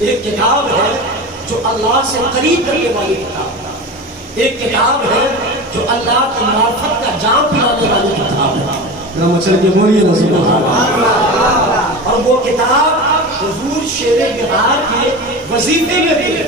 ایک کتاب ہے جو اللہ سے قریب کرنے والی کتاب، ایک کتاب ہے جو اللہ کی معرفت کا جام پلانے والی کتاب ہے، اور وہ کتاب حضور شیر بہار کے وظیفے میں بھی ہے،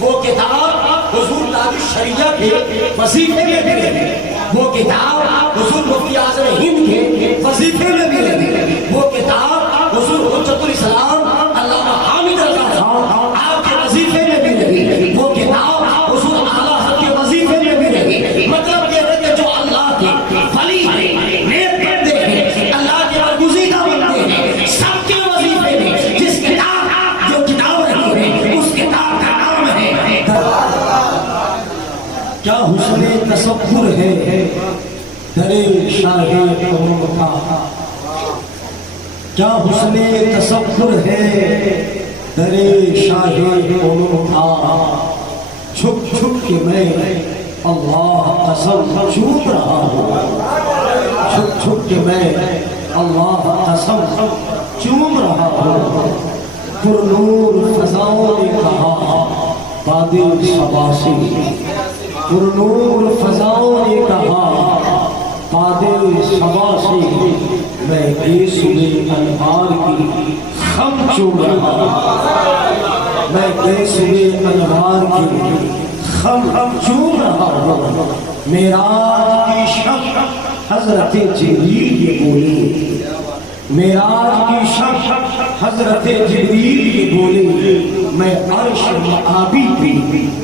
وہ کتاب حضور تاج الشریعہ کے وظیفے میں بھی ہے، وہ کتاب حضور مفتی اعظم ہند کے وظیفے میں بھی ہے، وہ کتاب حضور حجت الاسلام علامہ حامد رضا خان آپ کے وظیفے میں بھی رہی، وہ کتاب حضور اعلیٰ حضرت کے وظیفے میں بھی رہی۔ مطلب یہ ہے کہ جو اللہ کے ولی ہیں، نیک بندے ہیں، اللہ کے برگزیدہ بندے ہیں، سب کے وظیفے میں جس کتاب جو کتاب رہی ہے اس کتاب کا نام ہے کیا حسن تصور ہے درے شاہ قوم کا، کیا حسن تصور ہے درے شاہ قوم کا، چھپ چھپ کے میں اللہ قسم چوم رہا ہوں، چھپ چھپ کے میں اللہ قسم چوم رہا ہوں، پر نور فضاؤں نے کہا بادل صبا سے، پر نور فضاؤں نے کہا بادل صبا سے، میں گیسوئے انوار کی خم چوم رہا ہوں، میں گیسوئے انوار کی خم چوم رہا ہوں، معراج کی شب حضرت جبریل یہ بولی، معراج کی شب حضرت جبریل یہ بولی، میں عرش مآبی پہ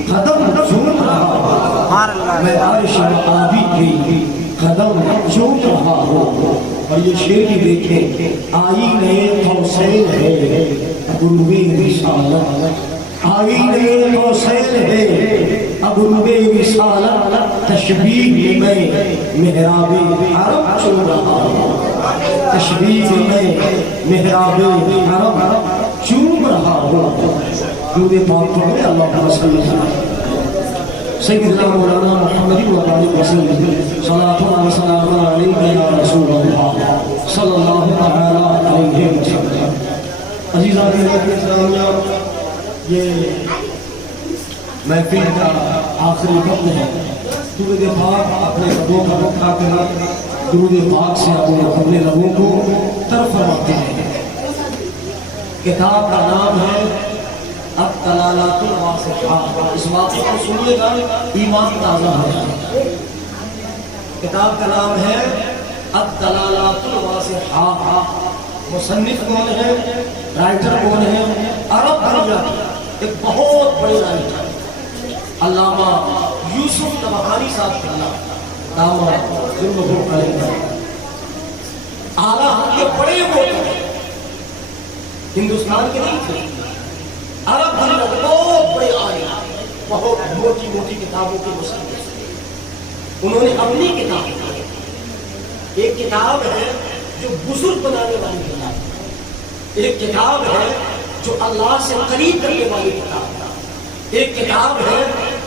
قدم چوم رہا ہوں، میں عرش مآبی پہ قدم چوم رہا ہوں۔ اور یہ شعر بھی دیکھیں، آئینِ قوسین ہے غروب رسالت، آئینِ قوسین ہے غروب رسالت، تشبیہ میں محراب حرم چوم رہا ہوں، تشبیہ میں محراب حرم چوم رہا ہوں۔ درود پاک پڑھیں، اللہم صلی اللہ علیہ وسلم سیدنا مولانا محمد وعلیہ وسلم، صلاۃ و سلام علیک یا رسول اللہ صلی اللہ تعالی علیہ وسلم۔ عزیزان اسلامیہ، یہ محفل کا آخری وقت ہے، درود پاک اپنے لبوں کا رکھا کر درود پاک سے اپنے لبوں کو طرف فرماتے ہیں۔ کتاب کا نام ہے الدلالات الواضحہ، اس واقعے کو سنیے گا ایمان تازہ ہو جائے۔ کتاب کا نام ہے الدلالات الواضحہ، مصنف کون ہے، رائٹر کون ہے، عرب درجہ ایک بہت بڑے رائٹر علامہ یوسف نبہانی صاحب کے اللہ دامہ ظلمہ علیہ، اعلیٰ حق کے بڑے موٹے ہندوستان کے نہیں تھے، عرب درجہ بہت بڑے عالم، بہت موٹی موٹی کتابوں کے مصنف، انہوں نے اپنی کتاب، ایک کتاب ہے جو بزرگ بنانے والی کتاب، ایک کتاب ہے جو اللہ سے قریب کرنے والی کتاب، ایک کتاب ہے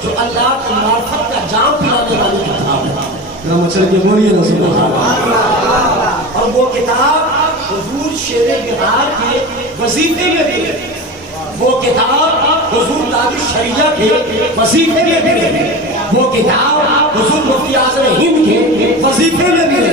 جو اللہ کی معرفت کا جام پلانے والی کتاب ہے، اور وہ کتاب حضور شیر بہار کے وظیفے میں بھی ہے، وہ کتاب حضور تاج الشریعہ کے وظیفے میں بھی ہے، وہ کتاب حضور مفتی اعظم ہند کے وظیفے میں بھی ہے،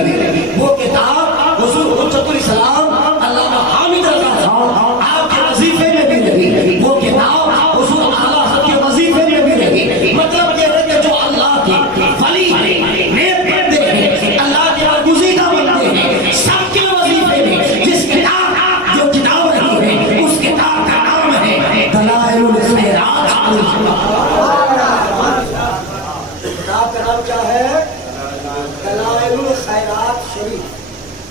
وہ کتاب حضور حجت الاسلام علامہ حامد رضا خان آپ کے وظیفے میں بھی رہی، وہ کتاب حضور اعلیٰ حضرت کے وظیفے میں بھی رہی۔ مطلب یہ ہے کہ جو اللہ کے ولی ہیں، نیک بندے ہیں، اللہ کے برگزیدہ بندے ہیں، سب کے وظیفے میں جس کتاب جو کتاب رہی ہے اس کتاب کا نام ہے دلائل الخیرات۔ کتاب کا نام کیا ہے؟ دلائل الخیرات شریف۔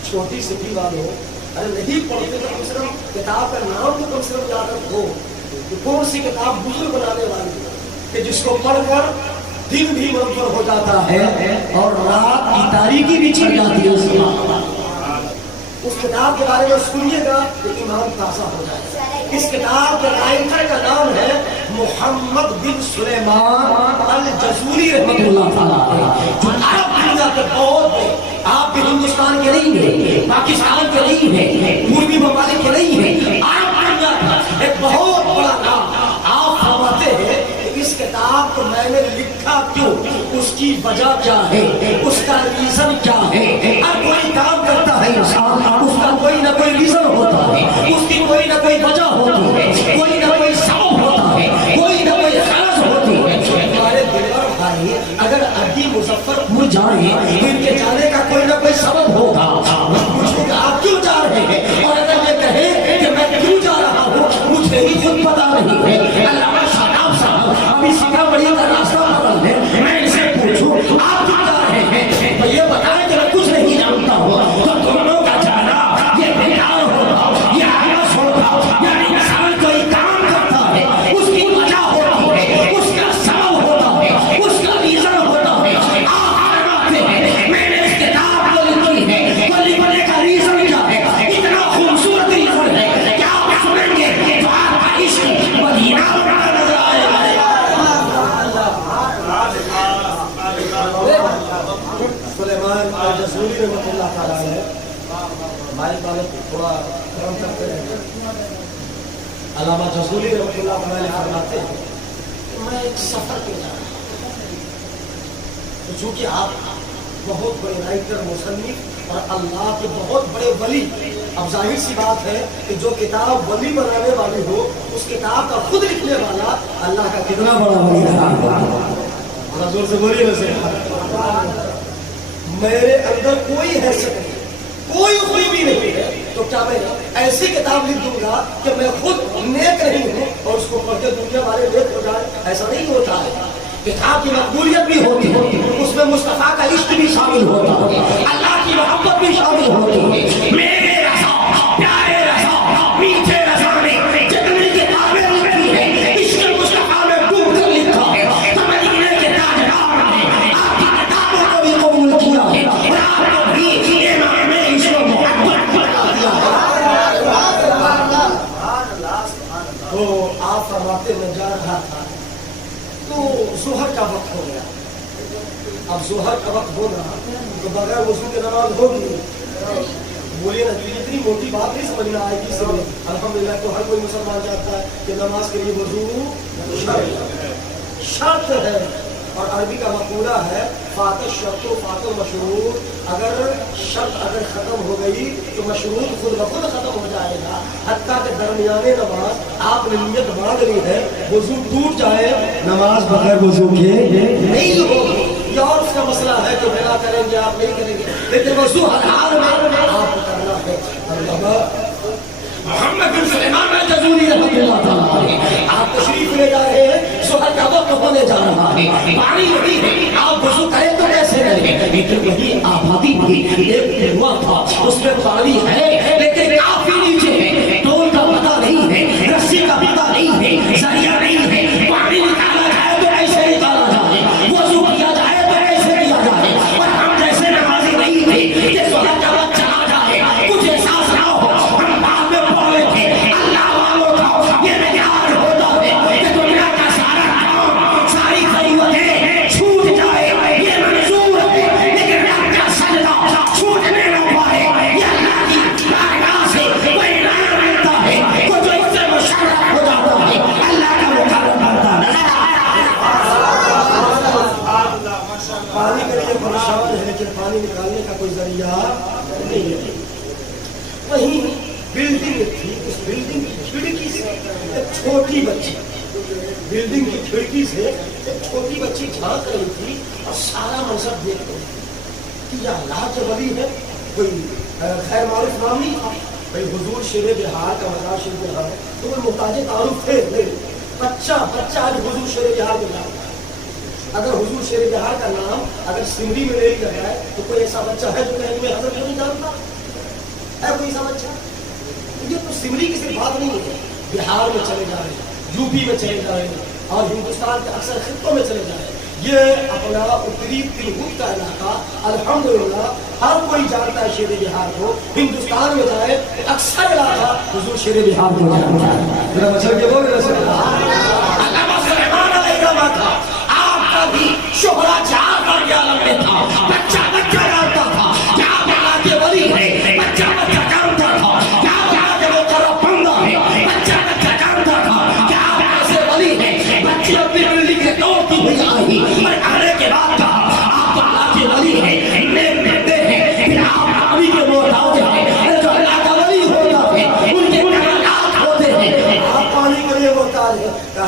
چھوٹی سی بھی بات ہو، اگر نہیں پڑھتے تو کم سے کم کتاب کا نام تو کم سے کم یاد رکھو کہ کون سی کتاب بزرگ بنانے والی ہے، کہ جس کو پڑھ کر دل بھی منور ہو جاتا ہے اور رات کی تاریکی بھی چھٹ جاتی ہے۔ اس کتاب کے بارے میں سنیے گا کہ ایمان تازہ ہو جائے۔ اس کتاب کے رائٹر کا نام ہے محمد بن سلیمان الجزوری رحمۃ اللہ تعالیٰ، جو عرب دنیا کے بہت ہیں، آپ بھی ہندوستان کے نہیں ہیں، پاکستان کے نہیں ہیں، پوروی ممالک کے نہیں ہیں، عرب دنیا کا ایک بہت بڑا کی وجہ کیا ہے، اس کا ریزن کیا ہے. ہر کوئی کام کرتا ہے انسان، اس کا کوئی نہ کوئی ریزن ہوتا ہے، اس کی کوئی نہ کوئی وجہ ہوتی ہے، کوئی نہ کوئی سبب ہوتا ہے، کوئی نہ کوئی غرض ہوتی ہے. ہمارے دلبر بھائی اگر ابھی مظفر پور جائیں تو ان کے جانے کا کوئی نہ کوئی سبب ہوگا. پوچھیں گے آپ کیوں جا رہے ہیں، اور اگر یہ کہیں کہ میں کیوں جا رہا ہوں مجھے ہی خود پتا نہیں ہے. علامہ شاداب صاحب ابھی سیتابڑی کا راستہ بدل ہے، میں ان سے پوچھوں آپ کیوں جا رہے ہیں، تو یہ بتائیں کہ میں کچھ نہیں جانتا ہوں. تو دونوں کا جانا یہ بیکار ہوگا، یہ آلس ہوگا. یعنی انسان کوئی کام کرتا ہے، اس کی وجہ ہوتی ہے، اس کا سبب ہوتا ہے، اس کا ریزن ہوتا ہے. آپ فرماتے ہیں میں نے اس کتاب کو لکھی ہے، تو لکھنے کا ریزن کیا ہے؟ اتنا خوبصورت ریزن ہے کہ آپ سنیں گے تو آپ کا عشق مدینہ بنا نظر آئے گا. سلیمان الجزوری رحمۃ اللہ تعالیٰ ہے، ہمارے طالب تھوڑا کرم کرتے ہیں. علامہ جزوری رحمۃ اللہ تعالیٰ فرماتے ہیں کہ میں ایک سفر پہ جا رہا ہوں. تو چونکہ آپ بہت بڑے رائٹر، مصنف اور اللہ کے بہت بڑے ولی، اب ظاہر سی بات ہے کہ جو کتاب ولی بنانے والی ہو اس کتاب کا خود لکھنے والا اللہ کا کتنا بڑا ولی ہے. بڑا زور سے بولیے ویسے. میرے اندر کوئی حیثیت نہیں، کوئی خوبی نہیں ہے، تو کیا میں ایسی کتاب لکھ دوں گا کہ میں خود نیک نہیں ہوں اور اس کو پڑھ کے دنیا والے نیک ہو جائے؟ ایسا نہیں ہوتا ہے. کتاب کی مقبولیت بھی ہوتی ہے، اس میں مصطفیٰ کا عشق بھی شامل ہوتا ہے، اللہ کی محبت بھی شامل ہوتی ہے. میرے رضا، پیارے رضا، میٹھے رضا نے جتنی کتابیں لکھی ہیں عشق مصطفیٰ میں ڈوب کر لکھا ہے. تو مدینے کے تاجدار نے آپ کی کتابوں کو بھی قبول کیا ہے اور آپ کو بھی امام عشق و محبت بنا دیا ہے. تو آپ فرماتے میں جا رہا تھا تو ظہر کا وقت ہو گیا. اب ظہر کا وقت ہوگا تو بغیر وضو کے نماز ہوگی. بولیے نا، اتنی موٹی بات نہیں سمجھنا آئے گی. الحمدللہ تو ہر کوئی مسلمان جانتا ہے کہ نماز کے لیے وضو شرط ہے. اور عربی کا مقولہ ہے فات الشرط و فات المشروط. اگر شرط اگر ختم ہو گئی تو مشروط خود بخود ختم ہو جائے گا. حتیٰ کہ درمیانے نماز آپ نے نیت باندھ لی ہے، وضو ٹوٹ جائے نماز بغیر وضو کے نہیں ہوگی. یہ اور اس کا مسئلہ ہے کہ بنا کریں گے آپ نہیں کریں گے، لیکن وضو ہر حال میں آپ کو کرنا ہے. محمد بن سلیمان الجزوری رحمۃ اللہ تعالیٰ علیہ، آپ تشریف لے جا رہے ہیں، ظہر کا وقت ہونے جا رہا ہے، پانی نہیں ہے، آپ وضو کریں تو کیسے کریں؟ لیکن وہی آبادی بھی ایک کنواں تھا، اس میں پانی ہے لیکن کافی نیچے ہے، ڈول کا پتہ نہیں ہے، رسی کا پتہ نہیں ہے، ذریعہ نہیں ہے. پانی نکالا جائے تو ایسے نکالا جائے، وضو کیا جائے تو ایسے کیا جائے. اور ہم جیسے نمازی نہیں تھے کہ ظہر کا وقت چلا جائے کچھ احساس نہ ہو. ہم بعد میں پڑھے تھے اللہ والوں کا یہ معیار ہوتا ہے کہ دنیا کا سارا کام، ساری ضرورتیں چھوٹ جائے یہ منظور ہے، لیکن رب کا سجدہ چھوٹنے نہ پائے. یہ اللہ کی بارگاہ سے کوئی انعام ملتا ہے، وہ جو اس سے مشرف ہو جاتا ہے اللہ کا مقرر بنتا ہے. پانی کے لیے پریشان ہے لیکن پانی نکالنے کا کوئی ذریعہ نہیں ہے. وہیں بلڈنگ تھی، اس بلڈنگ کی کھڑکی سے ایک چھوٹی بچی، بلڈنگ کی کھڑکی سے ایک چھوٹی بچی جھانک رہی تھی اور سارا منظر دیکھ رہی تھی کہ یہ اللہ کے ولی ہے. کوئی خیر معروف نام نہیں تھا، بھائی حضور شیر بہار کا مزار شیر بہار ہے تو وہ محتاج تعارف تھے. بچہ آج حضور شیر بہار میں جاتا ہے. اگر حضور شیر بہار کا نام اگر سمری میں لے لیا جائے تو کوئی ایسا بچہ ہے جو کہے میں حضرت نہیں جانتا ہے؟ کوئی ایسا بچہ؟ یہ تو سمری کی صرف بات نہیں ہے، بہار میں چلے جائیں، یو پی میں چلے جائیں اور ہندوستان کے اکثر خطوں میں چلے جائیں. یہ اپنا اتری تلگت کا علاقہ الحمدللہ ہر کوئی جانتا ہے شیر بہار کو. ہندوستان میں جائے اکثر علاقہ حضور شیر بہار کو جانتا ہے. ذرا بچہ کے بولے علامہ سلیمان علیہ السلام تھا، آپ کا بھی شہرہ جعفر کے عالم میں تھا. بچہ جانتا تھا کیا اللہ کے ولی ہے، بچہ جانتا تھا کیا اللہ کے مقرب بندہ ہے، بچہ جانتا تھا کیا آپ ایسے ولی ہے. بچے اپنی بلڈنگ کے توڑتی ہوئی آئی اور آنے کے بعد کہا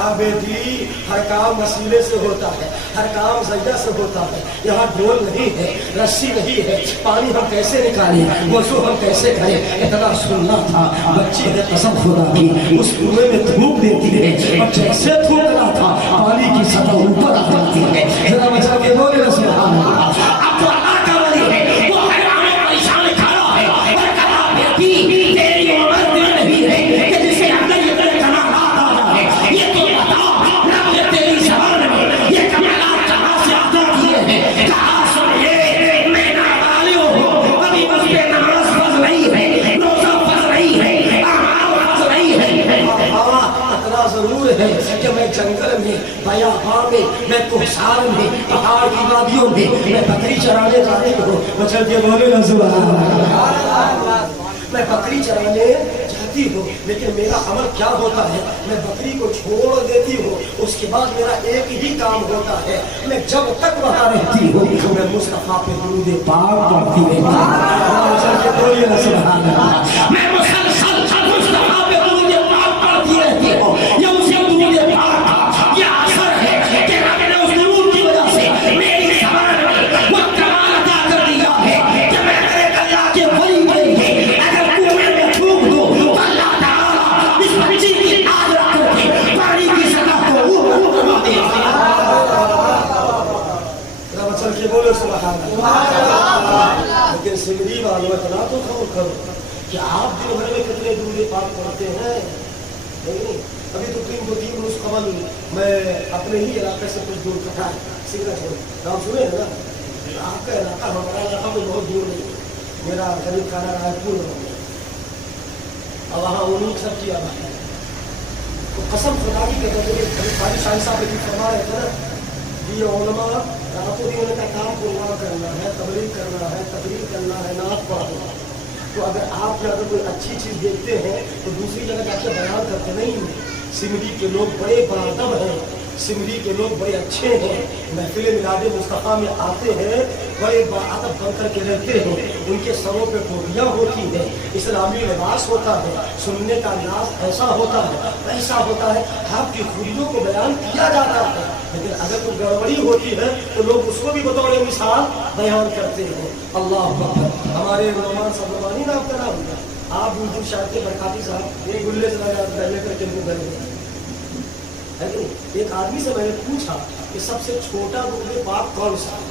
کہا بیٹی ہر کام وسیلے سے ہوتا ہے، ہر کام ذریعہ سے ہوتا ہے، یہاں ڈول نہیں ہے، رسی نہیں ہے، پانی ہم کیسے نکالیں، وضو ہم کیسے کریں، اتنا سننا تھا۔ بچی ہے قسم خدا کی اس کنویں میں تھوک دیتی ہے اور جیسے تھوکنا تھا پانی کی سطح اوپر آ جاتی ہے۔ ذرا بچا کے بولے نا سبحان اللہ۔ اب جو اللہ کا ولی ہے وہ حیران و پریشان کھڑا ہے اور کہا بیٹی تیری عمر دن نہیں ہے کہ جسے اندر یہ تیرے کمالات آ جائے، یہ تو بتا رب نے تیری زبان میں یہ کمالات کہاں سے عطا کیے ہیں؟ کہا سنیے میں نابالغ ہوں، ابھی مجھ پہ نماز فرض نہیں ہے، روزہ فرض نہیں ہے، اعمال فرض نہیں ہے، اتنا ضرور ہے کہ میں جنگل میں، بیابان میں کوہسار میں، پہاڑ کی وادیوں میں میں بکری چرانے جانے کو مچل کے بولے نا سبحان اللہ۔ میں بکری چرانے جاتی ہوں لیکن میرا عمل کیا ہوتا ہے، میں بکری کو چھوڑ دیتی ہوں، اس کے بعد میرا ایک ہی کام ہوتا ہے، میں جب تک وہاں رہتی ہوں میں مصطفیٰ پہ درود پاک پڑھتی رہتی ہوں۔ مچل کے بولے نا سبحان اللہ۔ میں مسلسل مصطفیٰ پہ درود پاک پڑھتی رہتی ہوں، یہ اسے درود پاک کا یہ اثر ہے کہ رب نے اس درود کی وجہ سے میری زبان میں وہ کمال عطا کر دیا ہے کہ میں ایک اللہ کے ولی بن کے اگر کنویں میں تھوک دوں تو اللہ تعالیٰ اس بچی کی آگ رکھ کر کے پانی کی سطح کو اوپر کروا دے گا۔ چل کے بولو سبحان اللہ۔ لیکن سمری والوں اتنا تو خبر کرو کہ آپ دن بھر میں کتنے درود پاک پڑھتے ہیں؟ نہیں، ابھی تو 3 روز قبل میں اپنے ہی علاقے سے کچھ دور کٹا ہے، سنگھ نام سنے ہیں نا؟ آپ کا علاقہ ہمارا علاقہ تو بہت دور نہیں، میرا غریب کھانا رہا ہے پور میں، اور وہاں انہیں سب کیا ہے تو قسم خدا کی کہتے ہیں کہ خالی شاہی صاحب نے فرما رہے تھے نا یہ علماء راتوں دن کا کام قربان کرنا ہے، تبلیغ کرنا ہے، تقریر کرنا ہے، نعت پڑھنا ہے، تو اگر آپ اگر کوئی اچھی چیز دیکھتے ہیں تو دوسری جگہ جا کے بیان کرتے نہیں ہیں۔ سمری کے لوگ بڑے باادب ہیں، سمری کے لوگ بڑے اچھے ہیں، محفل میلاد مصطفیٰ میں آتے ہیں، بڑے باادب بن کر کے رہتے ہیں، ان کے سروں پہ ٹوپیاں ہوتی ہیں، اسلامی لباس ہوتا ہے، سننے کا انداز ایسا ہوتا ہے، ایسا ہوتا ہے، آپ کی خوبیوں کو بیان کیا جاتا ہے، لیکن اگر کوئی گڑبڑی ہوتی ہے تو لوگ اس کو بھی بطور مثال بیان کرتے ہیں۔ اللہ اکبر۔ ہمارے نعمان صاحب نعمانی نام کا نام ہے، آپ اردو شاعر کے برکاتی صاحب ایک گلے سے پہلے کر کے وہ گئے ہے کہ ایک آدمی سے میں نے پوچھا کہ سب سے چھوٹا درود پاک کون سا ہے،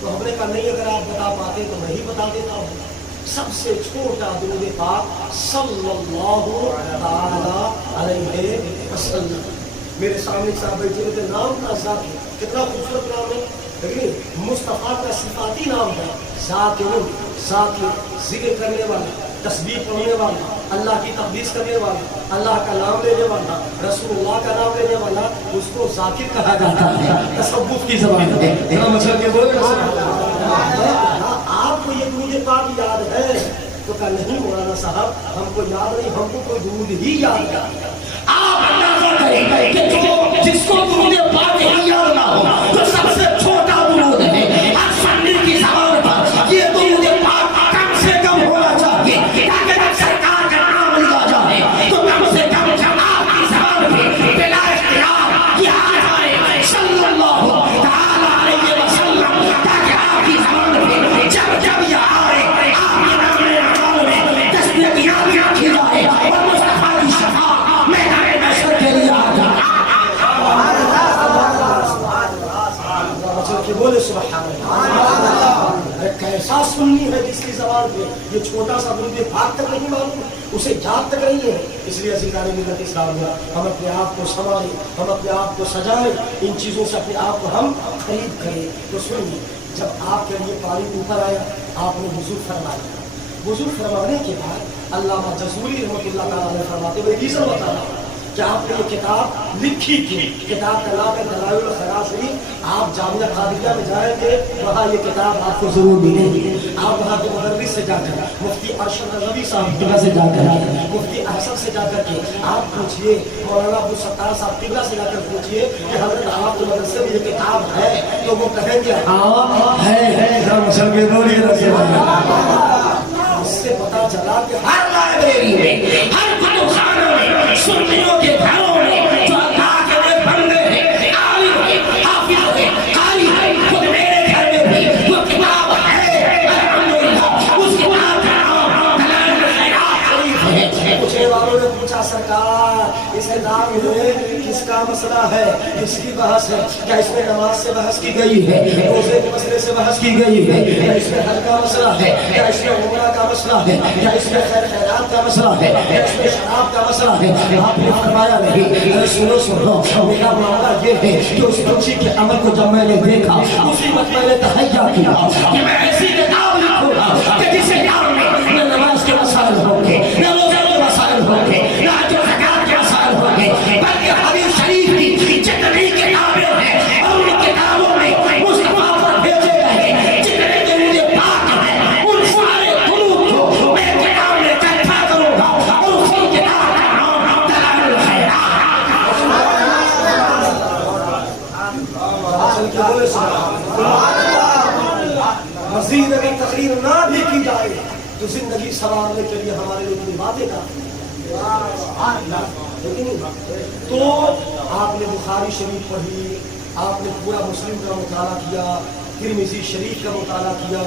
تو ہم نے کہا نہیں اگر آپ بتا پاتے تو میں ہی بتا دیتا ہوں۔ سب سے چھوٹا درود پاک صلی اللہ علیہ وسلم۔ میرے سامنے صاحب بیٹھے ہوئے تھے، نام کا ذاکر، کتنا خوبصورت نام ہے، لیکن مصطفیٰ کا صفاتی نام ہے، ذاکر، ذاکر، ذکر کرنے والا، تسبیح پڑھنے والا، اللہ کی تقدیس کرنے والا، اللہ کا نام لینے والا، رسول اللہ کا نام لینے والا، اس کو ذاکر کہا جاتا ہے، تصوف کی زبان ہے۔ مچل کے بولے آپ کو یہ درود پاک یاد ہے تو کہا نہیں مولانا صاحب ہم کو یاد نہیں، ہم کو کوئی درود ہی یاد ہے۔ آپ اندازہ کریں کہ جو جس کو درود پاک ہی یاد نہ ہو تو سب سے چھوٹا درود ہے، ہر فنی کی زبان پر یہ درود پاک کم سے کم ہونا چاہیے تاکہ جب سرکار کا نام لیا جائے تو کم سے کم جب آپ کی زبان پہ بلا اختیار یہ آ جائے صلی اللہ تعالی علیہ وسلم، تاکہ آپ کی زبان پہ جب جب یہ آئے آپ کے نام میں دستیابیاں کی جائے اور مصطفیٰ کی شفاعت میدان محشر کے لیے آ جائے۔ بولے سبحان اللہ۔ کیسا سنی ہے جس کی زبان پہ یہ چھوٹا سا درود پاک تک نہیں معلوم، اسے یاد تک نہیں ہے۔ اس لیے عزیزان ملت اسلامیہ ہم اپنے آپ کو سنواریں، ہم اپنے آپ کو سجائیں، ان چیزوں سے اپنے آپ کو ہم خرید کریں۔ تو سنیے، جب آپ کے لیے پانی اوپر آیا آپ نے وضو فرمایا، وضو فرمانے کے بعد علامہ جزوری رحمۃ اللہ تعالیٰ نے فرماتے ہوئے ریزن بتایا کہ آپ نے یہ کتاب لکھی تھی، کتاب کا نام ہے دلائل الخیرات شریف۔ آپ جامعہ قادریہ میں جائیں گے وہاں یہ کتاب آپ کو ضرور ملے گی۔ آپ وہاں کے مدرس سے جا کر، مفتی ارشد نظوی صاحب قبلہ سے جا کر، مفتی احسن سے جا کر کے آپ پوچھئے، مولانا عبدالستار صاحب قبلہ سے جا کر پوچھئے کہ حضرت آپ کے مدرسے میں یہ کتاب ہے، تو وہ کہیں گے ہاں ہے۔ اس سے پتا چلا کہ ہر لائبریری میں، ہر کتب خانہ میں، سنیوں کے گھروں میں جو اللہ اس کتاب میں کس کا مسئلہ ہے، کس کی بحث ہے؟ کیا اس میں نماز سے بحث کی گئی ہے، روزے کے مسئلے سے بحث کی گئی ہے؟ کیا اس میں حج کا مسئلہ ہے، کیا اس میں عمرہ کا مسئلہ ہے، کیا اس میں خیر خیرات کا مسئلہ ہے، کیا اس میں شراب کا مسئلہ ہے؟ آپ نے فرمایا نہیں، ارے سنو میرا معاملہ یہ ہے کہ اس بچی کے عمل کو جب میں نے دیکھا اسی وقت میں نے تہیا کیا کہ میں ایسی کتاب لکھوں گا کہ جسے کتاب میں نہ نماز کے مسائل ہوں گے، نہ روزے کے مسائل ہوں گے، نہ حج و زکات کے مسائل ہوں گے، بلکہ حدیث شریف کی جتنی کتابیں ہیں اور ان کتابوں میں مصطفیٰ پر بھیجے گئے جتنے درود پاک ہیں ان سارے درود کو میں کتاب میں اکٹھا کروں گا اور اسی کتاب کا نام دلائل الخیرات۔ مزید اگر تقریر نہ بھی کی جائے تو زندگی سنوارنے کے لیے ہمارے لیے اتنی باتیں کافی تو آپ نے بخاری شریف پڑھی، آپ نے پورا مسلم کا مطالعہ کیا، ترمذی شریف کا مطالعہ کیا،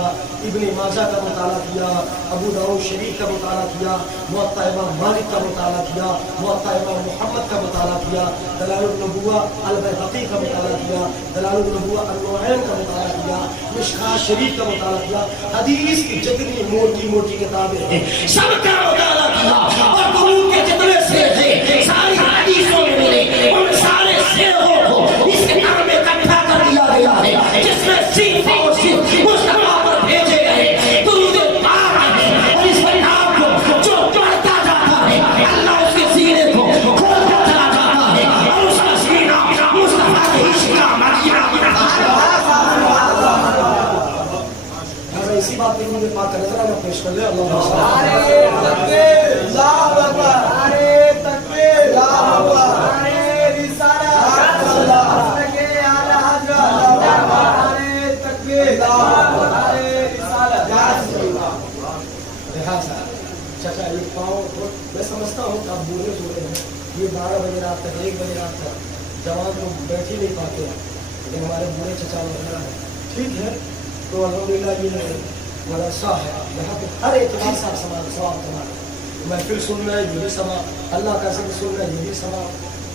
ابن ماجہ کا مطالعہ کیا، ابو داؤد شریف کا مطالعہ کیا، موطا امام مالک کا مطالعہ کیا، موطا امام محمد کا مطالعہ کیا، دلائل النبوہ البیہقی کا مطالعہ کیا، دلائل النبوہ النوعین کا مطالعہ کیا، مشکوٰۃ شریف کا مطالعہ کیا، حدیث کی جتنی موٹی موٹی کتابیں ہیں سب کا مطالعہ کیا، اور درود کے جتنے صیغ ہیں ساری حدیثوں میں ملے، ان سارے صیغوں کو اس کتاب میں اکٹھا کر دیا گیا ہے جس میں صرف اور صرف مصطفیٰ پر بھیجے گئے درود پاک ہے، اور اس کتاب کو جو پڑھتا جاتا ہے اللہ اس کے سینے کو کھولتا چلا جاتا ہے اور اس کا سینہ مصطفیٰ کے عشق کا مدینہ بنتا ہے۔ اسی بات پہ مجھے پاک کا نظرانہ پیش کر لے۔ چچا یہ پاؤں میں سمجھتا ہوں کہ آپ بوڑھے ہوئے ہیں، یہ 12 بجے رات تک 1 بجے رات تک جوان تو بیٹھ ہی نہیں پاتے، لیکن ہمارے بوڑھے چچا وغیرہ ہیں، ٹھیک ہے تو الحمدللہ یہ مدرسہ ہے یہاں پہ ہر اعتبار سے آپ ثواب کمائیں، محفل سننا ہے یہ بھی ثواب، اللہ کا ذکر سننا ہے یہ بھی ثواب،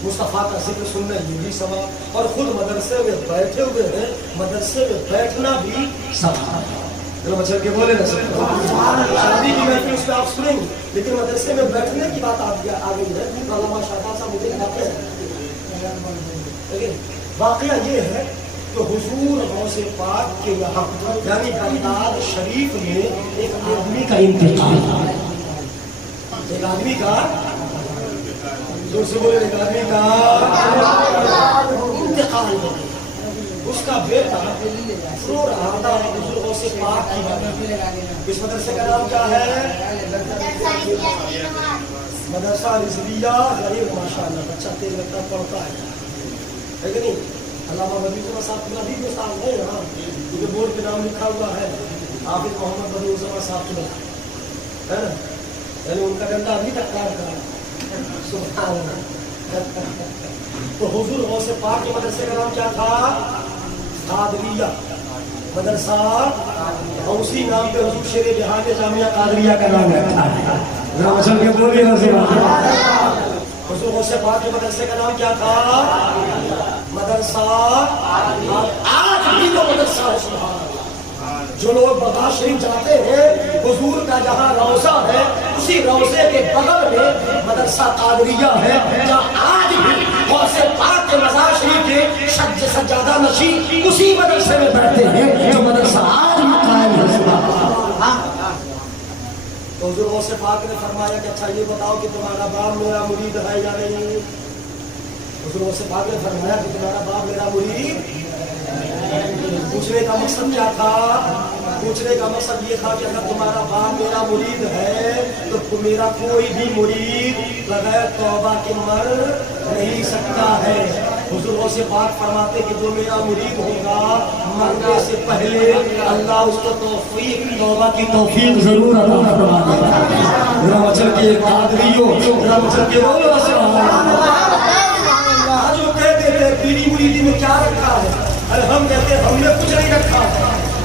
مصطفیٰ کا ذکر سننا ہے یہ بھی ثواب، اور خود مدرسے میں بیٹھے ہوئے ہیں، مدرسے میں بیٹھنا بھی ثواب ہے۔ بچے کے بولے نا شادی کی محفل اس پہ آپ سنیں گے، لیکن مدرسے میں بیٹھنے کی بات آ گئی ہے، علامہ شاہباز صاحب مجھے واقعہ لیکن واقعہ یہ ہے کہ حضور غوث پاک کے یہاں یعنی بغداد شریف میں ایک آدمی کا انتقال، ایک آدمی کا زور سے بولے، ایک آدمی کا انتقال ہو گیا، اس کا بیٹا رو رہا تھا حضور غوث پاک کی بات۔ اس مدرسے کا نام کیا ہے؟ مدرسہ رضویہ غریب، ماشاءاللہ بچہ تیز لگتا پڑھتا ہے کہ نہیں؟ علامہ بدیع صاحب کی بھی استاد ہے یہاں، کیونکہ بورڈ پہ نام لکھا ہوا ہے حافظ محمد بدیع صاحب کی ہے نا، یعنی ان کا ڈنڈا ابھی تک کار کرا، سبحان اللہ۔ تو حضور غوث پاک کے مدرسے کا نام کیا تھا؟ قادریہ مدرسہ، اور اسی نام پہ حضور شیر جہان جامعہ قادریہ کا نام رکھا ہے۔ حضور غوث پاک کے مدرسے کا نام کیا تھا؟ مدرسہ، آج بھی وہ مدرسہ ہے، سبحان اللہ۔ جو لوگ بغداد شریف جاتے ہیں، حضور کا جہاں روضہ ہے اسی روضے کے بغل میں مدرسہ قادریہ ہے، جہاں آج بھی غوث پاک کے مزار شریف کے سجادہ نشین اسی مدرسے میں بیٹھتے ہیں جو مدرسہ آج بھی قائم ہے۔ تو حضور غوث پاک نے فرمایا کہ اچھا یہ بتاؤ کہ تمہارا باپ میرا مرید ہے یا نہیں؟ حضور غوث پاک نے فرمایا کہ تمہارا باپ میرا مرید۔ پوچھنے کا مقصد کیا تھا؟ پوچھنے کا مقصد یہ تھا کہ اگر تمہارا باپ میرا مرید ہے تو میرا کوئی بھی مرید بغیر توبہ کے مر نہیں سکتا ہے۔ حضور غوث پاک فرماتے کہ جو میرا مرید ہوگا مرنے سے پہلے اللہ اس کو توفیق توبہ کی توفیق ضرور عطا فرما دے گا۔ ذرا مچل کے قادریوں، ذرا مچل کے بولو سبحان اللہ۔ آج وہ کہتے تھے پیری مریدی میں کیا رکھا ہے؟ ارے ہم کہتے ہیں ہم نے کچھ نہیں رکھا،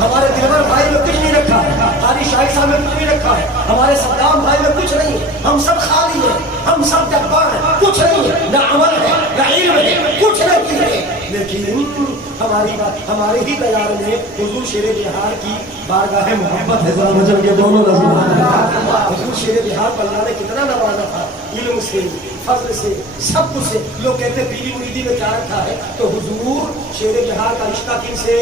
ہمارے دلبر بھائی میں کچھ نہیں رکھا ہے، ہماری شاہد صاحب میں کچھ نہیں رکھا ہے، ہمارے صدام بھائی میں کچھ نہیں ہے، ہم سب خالی ہیں، ہم سب ڈبہ ہیں، کچھ نہیں ہے، نہ عمل ہے نہ علم ہے، کچھ نہیں ہے، لیکن ہمارے ہی دیار میں حضور شیر بہار کی بارگاہ محبت ہے۔ ذرا مجھے کے دونوں حضور شیر بہار پر اللہ نے کتنا نوازا تھا، علم سے، فضل سے، سب کچھ سے۔ لوگ کہتے ہیں پیری مریدی میں کیا رکھا ہے، تو حضور شیر بہار کا رشتہ کن سے؟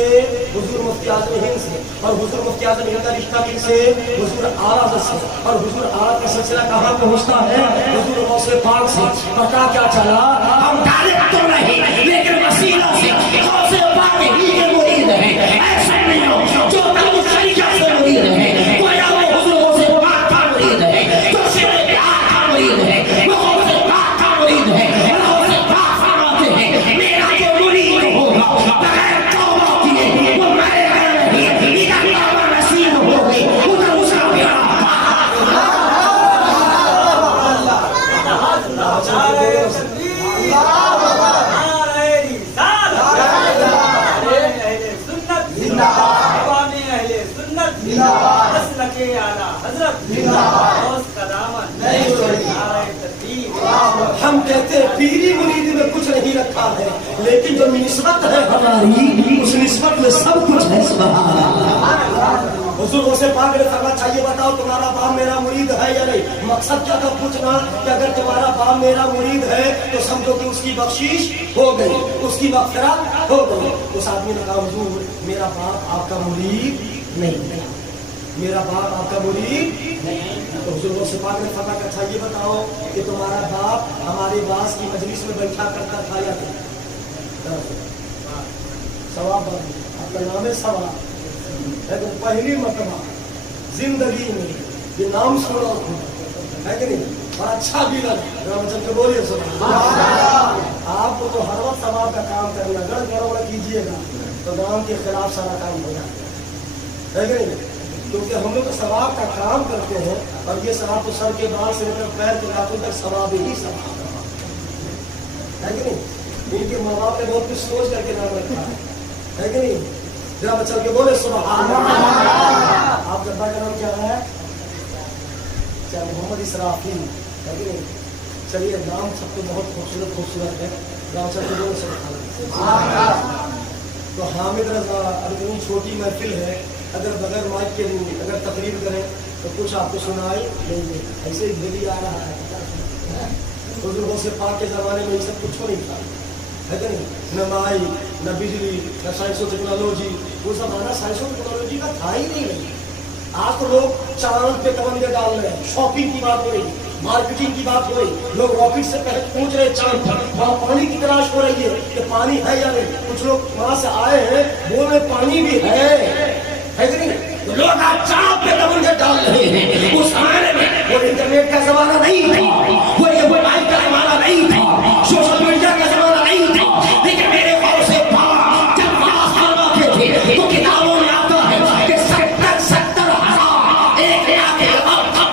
حضور مفتی اعظم ہند سے، اور حضور مفتی اعظم ہند کا رشتہ کن سے؟ حضور اعلیٰ سے، اور حضور اعلیٰ کا سلسلہ کہاں پہنچتا ہے؟ حضور غوث پاک سے۔ پتا کیا چلا؟ ہم ڈائریکٹ تو نہیں لیکن وسیلہ سے غوث پاک ہی کے مرید ہیں۔ ایسا نہیں ہو جو تعلق شریعت سے مرید ہے، کوئی وہ حضور غوث پاک کا مرید ہے، جو شیر بہار کا مرید ہے، وہ غوث پاک کا مرید ہے، غوث پاک فرماتے ہیں میرا جو مرید ہوگا بغیر توبہ کیے وہ مرے گا نہیں، ادھر توبہ نصیب ہوگی ادھر اس کا پیارا ہم کہتے ہیں پیری مریدی میں کچھ نہیں رکھا ہے، لیکن جو نسبت ہے ہماری اس نسبت میں سب کچھ ہے۔ سبحان اللہ۔ حضور غوث پاک نے فرمایا چاہیے بتاؤ تمہارا باپ میرا مرید ہے یا نہیں؟ مقصد کیا تھا پوچھنا کہ اگر تمہارا باپ میرا مرید ہے تو سمجھو کہ اس کی بخشش ہو گئی، اس کی مغفرت ہو گئی۔ اس آدمی نے کہا حضور میرا باپ آپ کا مرید نہیں، میرا باپ آپ کا مرید نہیں۔ تو حضور غوث پاک نے فرمایا کہ اچھا یہ بتاؤ کہ تمہارا باپ ہمارے باس کی مجلس میں بیٹھا کرتا تھا یا نہیں؟ ثواب آپ کا نام ہے ثواب، لیکن پہلی مرتبہ زندگی میں یہ نام سنا ہے کہ نہیں، اور اچھا بھی لگا۔ رام چندر بولیے سبحان اللہ۔ آپ کو تو ہر وقت ثواب کا کام کرنا، اگر گڑبڑ کیجیے گا تو نام کے خلاف سارا کام ہو جاتا ہے کہ نہیں؟ کیونکہ ہم لوگ تو ثواب کا کام کرتے ہیں، اور یہ ثواب تو سر کے بال سے لے کر پیر کے ناخن تک ثواب ہی ثواب ہے کہ نہیں؟ ان کے ماں باپ نے بہت کچھ سوچ کر کے نام رکھا ہے کہ نہیں؟ ذرا بچہ کے بولے سبحان اللہ۔ آپ کا ابا کا نام کیا ہے؟ چاہے محمد اسرافیل ہے کہ نہیں؟ چلیے نام سب کو بہت خوبصورت ہے، نام سب کے بولے سبحان اللہ۔ تو حامد رضا اب اتنی چھوٹی محفل ہے، اگر بغیر مائک کے اگر تقریر کریں تو کچھ آپ کو سنائی نہیں، ایسے ہی دلی آ رہا ہے۔ حضور غوث پاک کے زمانے میں یہ سب کچھ نہیں تھا ہے کہ نہیں؟ نہ مائی، نہ بجلی، نہ سائنس و ٹیکنالوجی، وہ زمانہ سائنس و ٹیکنالوجی کا تھا ہی نہیں۔ آج تو لوگ چاند پہ کمندے ڈال رہے ہیں، شاپنگ کی بات ہو رہی، مارکیٹنگ کی بات ہو رہی، لوگ راکٹ سے پہلے پہنچ رہے چاند پر، وہاں پانی کی تلاش ہو رہی ہے کہ پانی ہے یا نہیں۔ کچھ لوگ وہاں سے آئے ہیں بول رہے پانی بھی ہے کہ نہیں؟ لوگ آج چاند پہ کمندے ڈال رہے ہیں۔ اس زمانے میں وہ انٹرنیٹ کا زمانہ نہیں تھا، وہ یہ موبائل کا زمانہ نہیں تھا، سوشل میڈیا کا زمانہ نہیں تھا، لیکن میرے غوث پاک جب واز فرماتے تھے تو کتابوں میں آتا ہے کہ 70,000 ایک لاکھ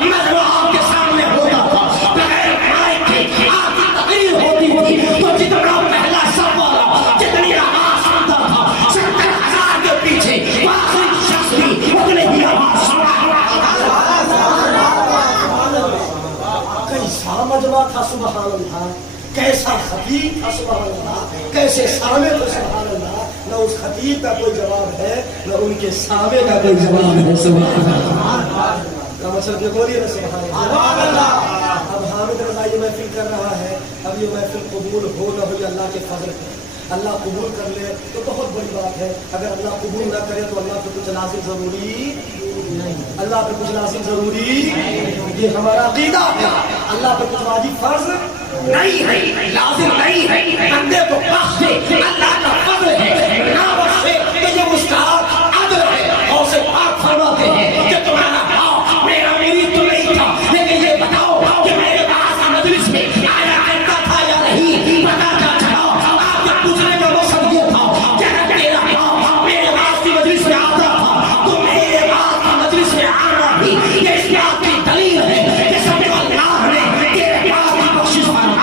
مجمع آپ کے سامنے ہوتا تھا، بغیر مائک کے آپ کی تقریر ہوتی تھی تو جتنا پہلا سب والا جتنی آواز سنتا تھا 70,000 کے پیچھے آخری شخص بھی اتنے ہی آواز سنا۔ کیسا مجمع تھا سبحان اللہ، کیسا خطیب تھا سبحان اللہ، کیسے سامع تھے سبحان اللہ۔ نہ اس خطیب کا کوئی جواب ہے نہ ان کے سامع کا کوئی جواب ہے سبحان اللہ۔ مسل کے بولیے نا سبحان اللہ۔ اب حامد رضا یہ محفل کر رہا ہے، اب یہ محفل قبول ہو نہ ہو یہ اللہ کے فضل ہے، اللہ قبول کر لے تو بہت بڑی بات ہے، اگر اللہ قبول نہ کرے تو اللہ پہ کچھ لازم ضروری نہیں، اللہ پہ کچھ لازم ضروری، یہ ہمارا عقیدہ ہے، اللہ پہ کچھ واجب فرض نہیں ہے، لازم نہیں ہے، بندے کو بخش دے اللہ کا فضل ہے، نہ بخشے تو یہ مستحق عدل ہے۔ اور سے پاک فرماتے ہیں کہ تمہارا باپ میرا مرید تو نہیں تھا، لیکن یہ بتاؤ کہ میرے پاس مجلس میں آیا کرتا تھا یا نہیں، پتا کیا چلا؟ آپ کے پوچھنے کا مقصد یہ تھا کہ اگر تیرا باپ میرے پاس کی مجلس میں آتا تھا تو میرے پاس کی مجلس میں آنا بھی یہ اس بات کی دلیل ہے کہ سب اللہ نے تیرے پاس کی بخشش فرمائی۔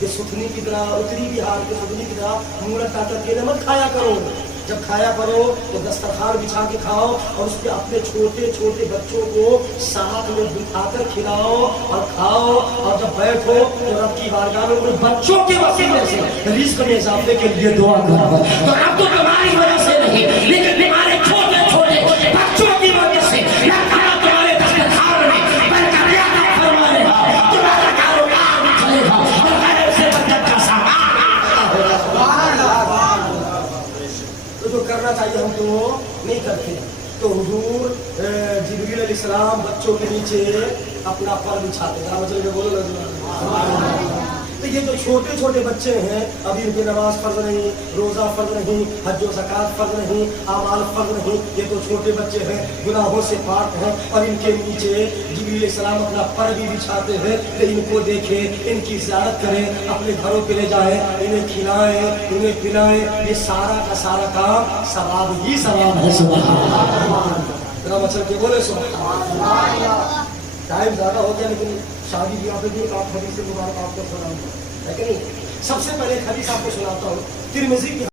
کہ سکھنی کی طرح اتری بہار کے سکھنی کی طرح مونگڑا کاٹا کے مت کھایا کرو. جب کھایا کرو تو دسترخوان بچھا کے کھاؤ اور اس پہ اپنے چھوٹے چھوٹے بچوں کو ساتھ میں بٹھا کر کھلاؤ اور کھاؤ. اور جب بیٹھو تو رب کی بارگاہ میں ان بچوں کے وسیلے سے رزق میں اضافے کے لیے دعا کرو. تو اب تو تمہاری وجہ سے نہیں لیکن تمہارے چھوٹے چھوٹے بچوں کی وجہ سے تمہارے دسترخوان میں برکت عطا فرمائے گا. تمہارا کاروبار بھی چلے گا اور غیر سے برکت کا سامان ہوگا. تو جو کرنا چاہیے ہم تو نہیں کرتے. تو حضور جبریل علیہ السلام بچوں کے نیچے اپنا پر بچھاتے ہیں. بولو نا. تو یہ جو چھوٹے چھوٹے بچے ہیں ابھی ان کی نماز فرض نہیں, روزہ فرض نہیں, حج و زکات فرض نہیں, اعمال فرض نہیں, یہ تو چھوٹے بچے ہیں, گناہوں سے پاک ہیں. اور ان کے نیچے جبریل علیہ السلام اپنا پر بھی بچھاتے ہیں کہ ان کو دیکھیں, ان کی زیارت کریں, اپنے گھروں پہ لے جائیں, انہیں کھلائیں, انہیں پلائیں. یہ سارا کا سارا کام ثواب ہی ثواب ہے. سبحان اللہ. ذرا مچل کے بولے سبحان اللہ. ٹائم زیادہ ہو گیا لیکن شادی بیاہ پہ بھی ایک حدیث مبارک آپ کو سناؤں گا, ہے کہ نہیں. سب سے پہلے ایک حدیث آپ کو سناتا ہوں. ترمذی کی